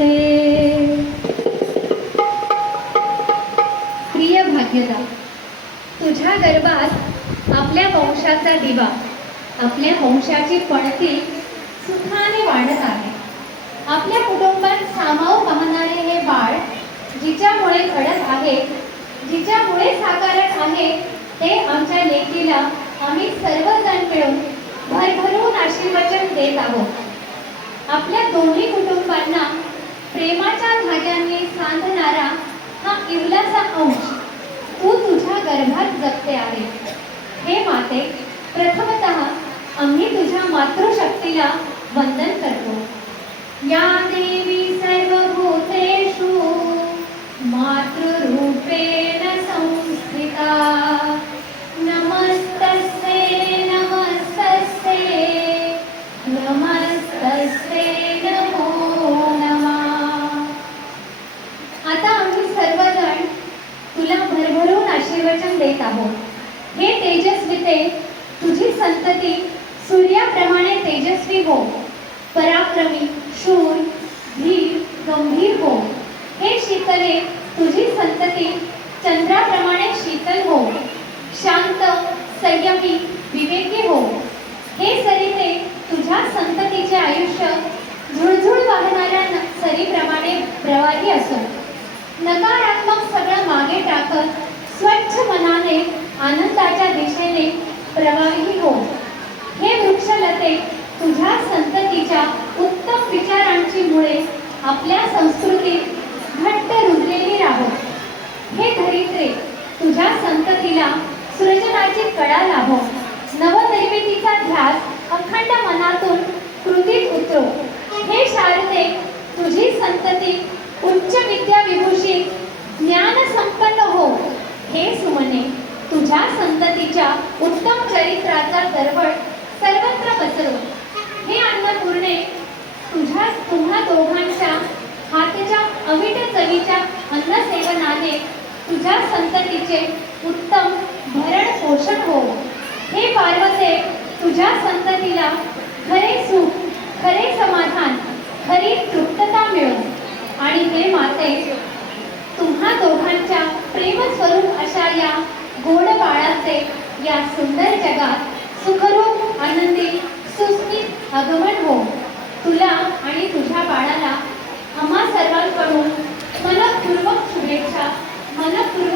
नमस्ते. प्रिय भाग्यदा, तुझ्या गर्भात आपल्या वंशाचा दिवा, आपल्या वंशाची पणती सुखाने वाढत आहे. आपल्या कुटुंबात सामावून पाहणारे हे बाळ जिच्यामुळे घडत आहे, जिच्यामुळे साकारत आहे, ते आमच्या लेकीला आम्ही सर्वजण मिळून भरभरून आशीर्वचन देत आहोत. आपल्या दोन्ही कुटुंबांना प्रेमाच्या धाग्यांनी सांधणारा हा इवलासा अंश तू तुझ्या गर्भात जगते आहे. हे माते, प्रथमतः आम्ही तुझ्या मातृशक्तीला वंदन करतो. या देवी सर्वभूतेषु मातृरूपेण संस्थिता. नमस्तस्यै नमस्तस्यै नमस्तस्यै नमो नमः. आता आम्ही सर्वजण तुला भरभरून आशीर्वचन देत आहोत. हे तेजस्विते, तुझी संतती सूर्याप्रमाणे तेजस्वी हो, पराक्रमी, शूर, धीर, गंभीर हो. हे शीतले, तुझी संतती चंद्राप्रमाणे शीतल हो, शांत, संयमी, विवेकी हो. हे सरिते, तुझ्या संततीचे आयुष्य झुळझुळ वाहणाऱ्या सरीप्रमाणे प्रवाही असो. नकारात्मक सगळं मागे टाकत स्वच्छ मनाने आनंदाच्या दिशेने प्रवाही हो. हे वृक्षलते, तुझ्या संततीच्या उत्तम विचारांची मुळे आपल्या संस्कृतीत घट्ट रुजलेली राहो. हे धरित्रे, तुझ्या संततीला सृजनाची कळा लाभो. नवनिर्मितीचा ध्यास अखंड मनातून कृतीत उतरो. हे शारदे, तुझी संतती उच्च विद्या विभूषित ज्ञान संपन्न हो. हे सुमने, तुझ्या संततीच्या उत्तम चरित्राचा दरवळ सर्वत्र पसरो. हे अन्नपूर्णे, तुम्हा दोघांच्या हातच्या अविट चवीच्या अन्नसेवनाने तुझ्या संततीचे उत्तम भरण पोषण हो. हे पार्वते, तुझ्या संततीला खरे सुख, खरे समाधान, खरी तृप्तता मिळो. आणि हे माते, तुम्हा दोघांच्या प्रेमस्वरूप अशा या गोड बाळाचे या सुंदर जगात सुखरूप, आनंदी, सुस्मित आगमन हो. तुला आणि तुझ्या बाळाला आम्हा सर्वांकडून मनपूर्वक शुभेच्छा, मनपूर्वक